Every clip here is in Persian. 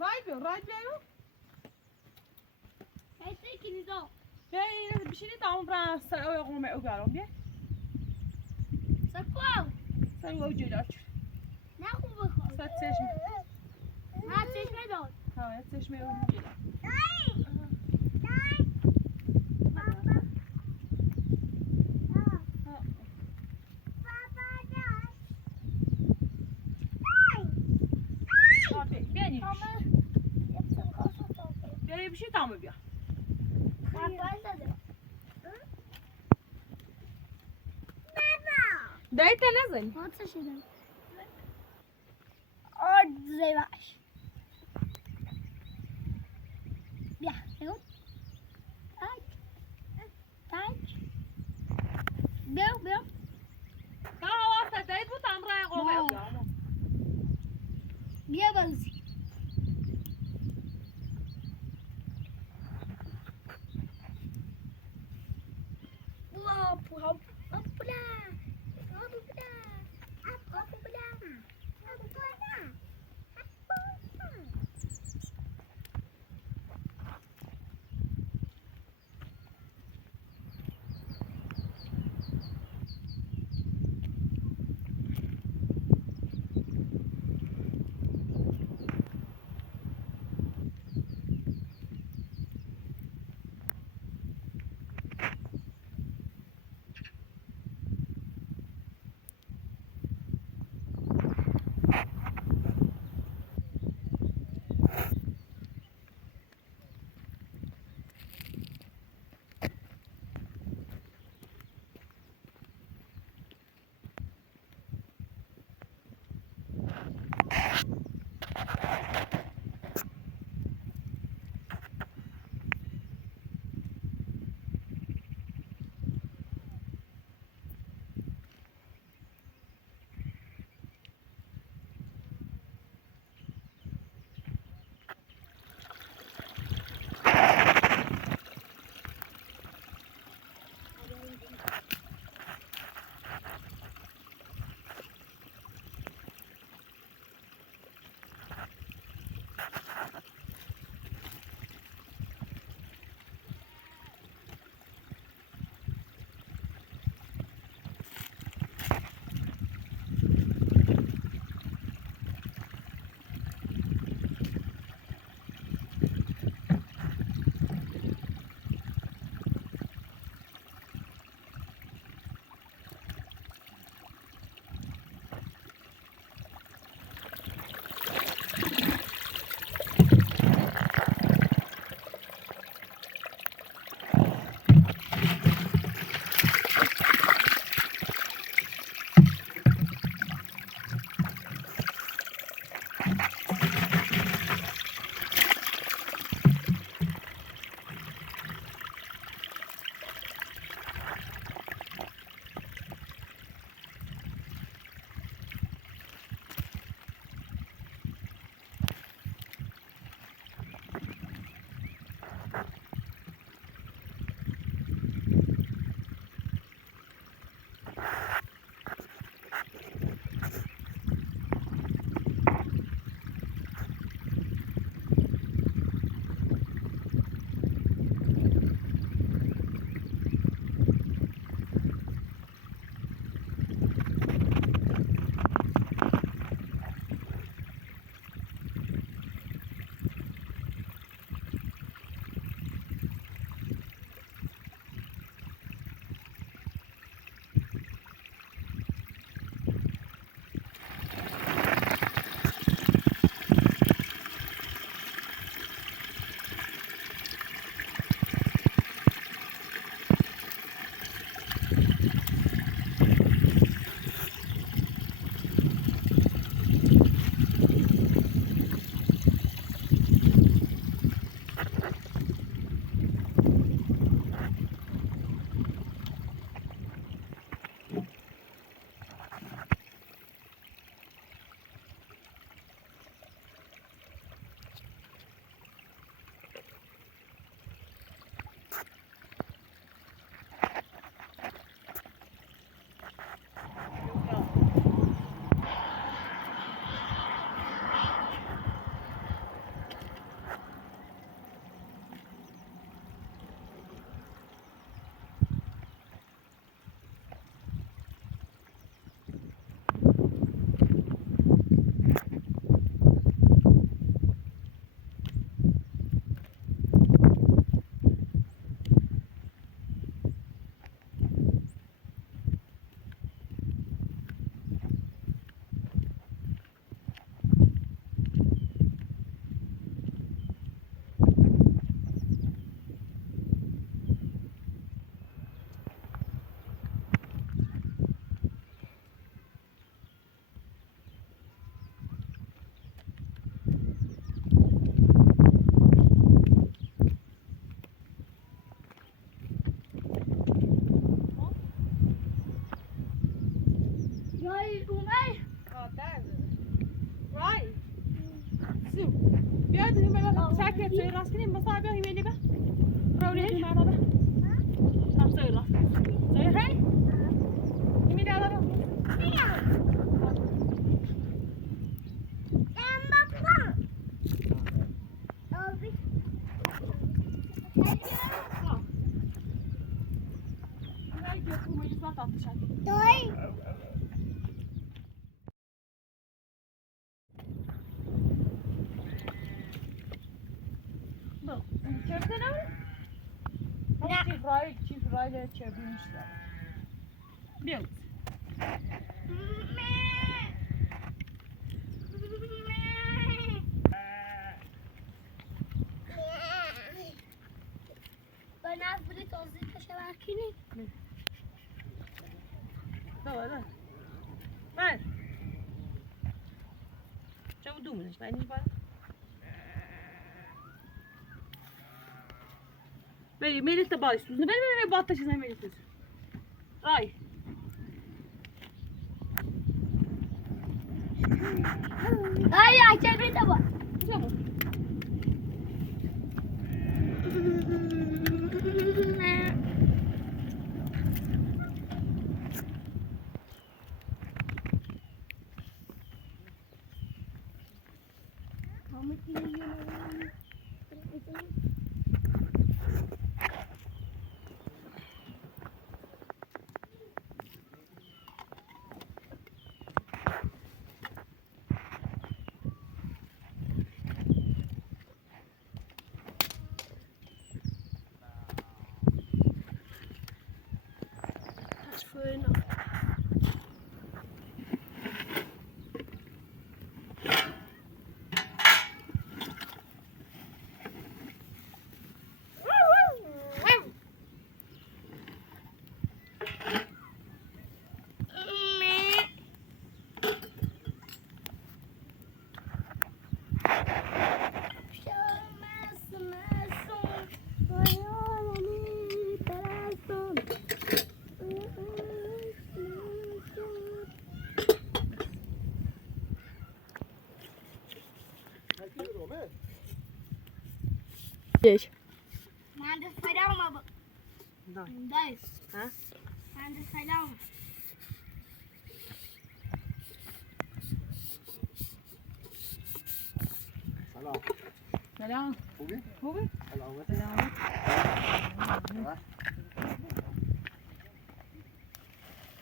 Right بیایو. هستی که نیزا. بیایی بشینی دام برای سر قومه او گرام بیا. سکو. سر او جلوش. نه خوب بخور. سر چشم. نه چشم داد. ها چشم او جلو. بیایی بشی دامو بیا. دایت نزنی. Wat is je dan? Oh, zeewaas. Ja, heel. Kijk. Kijk. Bel, bel. ها واسه دایت بود امرای قومه او گرام. بیا بازی. سو بیاید این بابا ساکت سوی راست کنیم بس بیا هیملی با رولی هی ما بابا هم سوی راست سوی هی هیملی دارم چیز رای چه بیشتر بیاید بنا بودی توضیح کشه برکنی دوباره من چه بود دومنش بینی بالا بری میری تا باش توز بری باتا چیزای میری توز رای ay ay çevrede var چه Gdzieś. Manda sayalım abi. Dayız. Ha? Manda sayalım. سلام سلام خوبی؟ خوبی؟ سلامت سلامت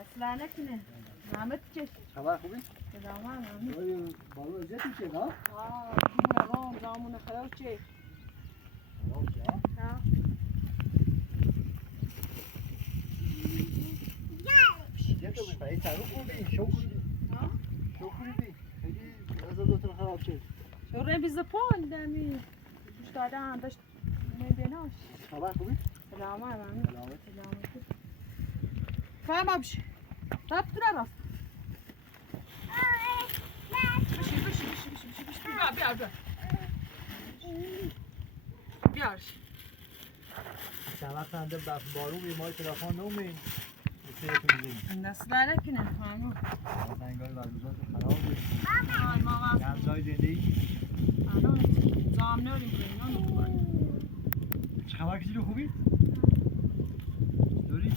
اصلا نکنه نامت چش خبر خوبی؟ سلامت نامت بالو اذیت میشه نه؟ رام رامون خلاص چه سلام جا ها یه تو برای تعارف خوردی شو خوردی شو خوردی خیلی از دوتون خراب شد شو بیز پول دمی گوش دادن داشت نمیدناش خبر خوبی؟ سلامت نامت سلامت سلامت فهم ابش رفت را راست بشی بیار بیارش چند وقت هم در بارون بیماری تلفن نومیم بسیارتون میزنیم اصلا نکنه همون زنگار وزوزاتون خراب بود ماما هم جای زندگی زام نوریم که اینا نکنه چه خبر کسی رو خوبی؟ دوری؟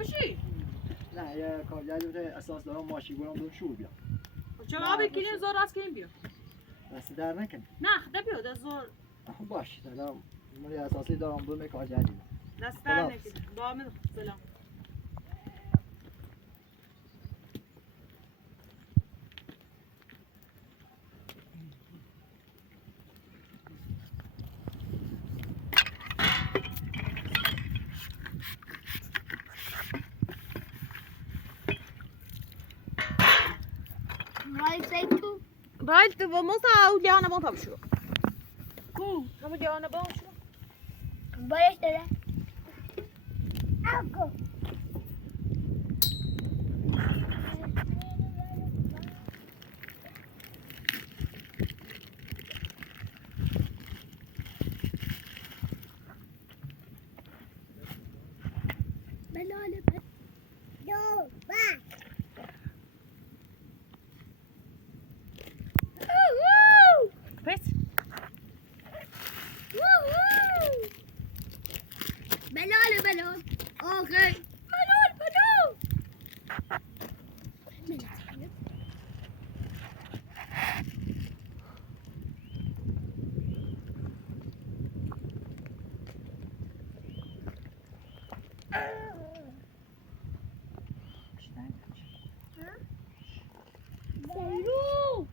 بشی نه یه کارگردی بوده اساس دارم ماشی برام دارم شور بیام چرا بکنیم زور راست کنیم بیا دست در نکن نه خدا بیاد از زور خب باش دارم مالی اساسی دارم برم کارگردی دست در نکنیم با من سلام Right, vi måste ha oljan på tapsju. Har vi oljan på tapsju? Barış dede. Ako. Belale be. Yo, bak. Woo! سیرو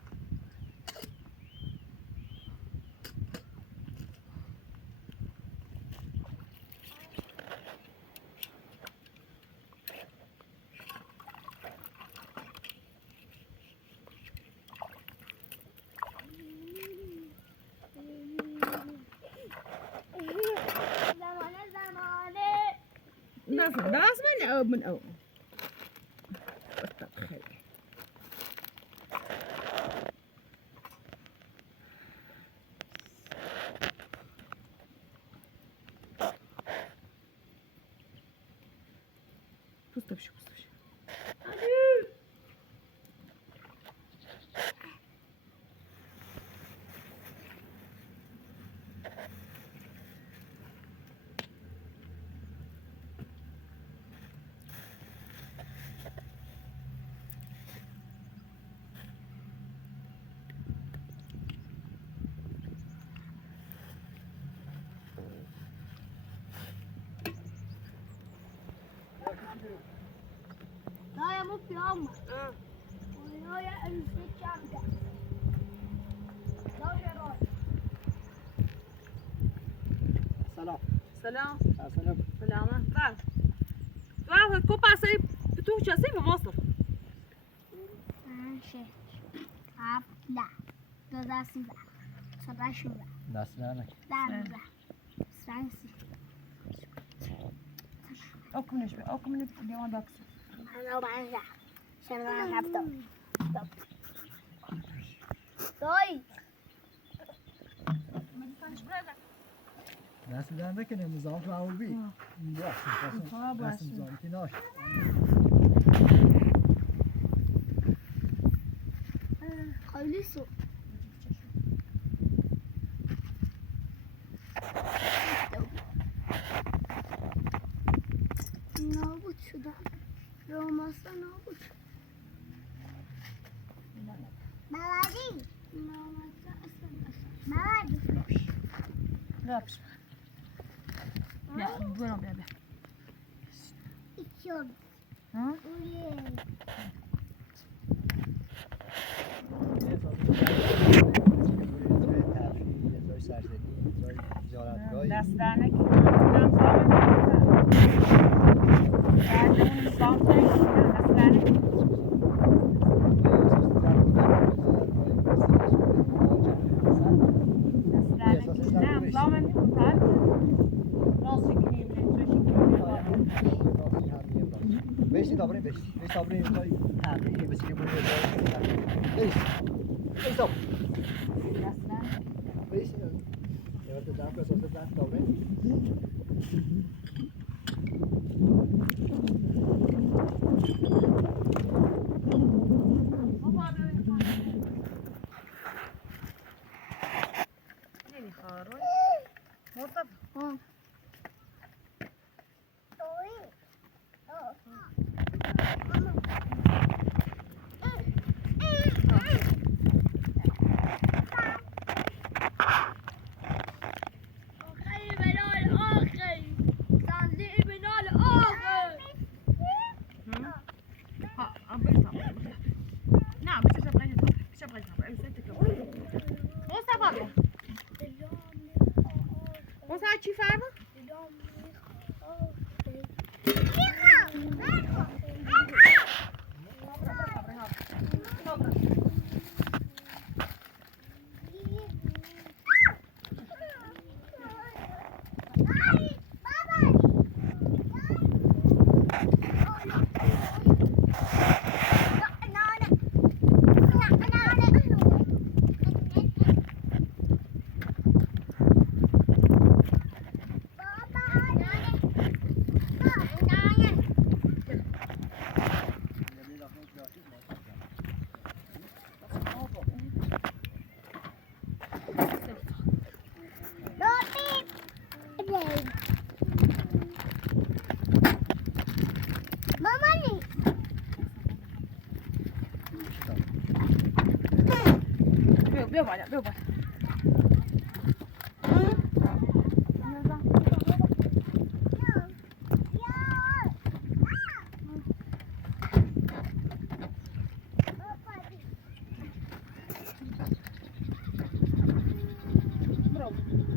داس من أو Пустовщик. لا يموت في عمر ولا يأذي الشعب لا يا راجل سلام سلام سلام سلامة تعال تعال كوبا سيب بتوه شاسي بمصر ماشي عب لا ده داسي لا صدق شو لا دستانك لا لا سانسي أكم نشبه أكم نشبه اليوم داكس أنا بعرف عشان أنا هبدأ طيب دستان نکنه نظام تو اول بی اینجا دست نظام که ناش خلصوا نابود شدم رامسا نابود شد مبادی رامسا اصلا مبادی لا بش لا وين بيبي içiyoruz. ها دستانك نام Beş tabre beş. Beş tabre toy. Ha, bir beş gibi böyle. Beş stop. Beş. Ya da daha fazla da tabre. چی فرما؟ بیا بالا aldım.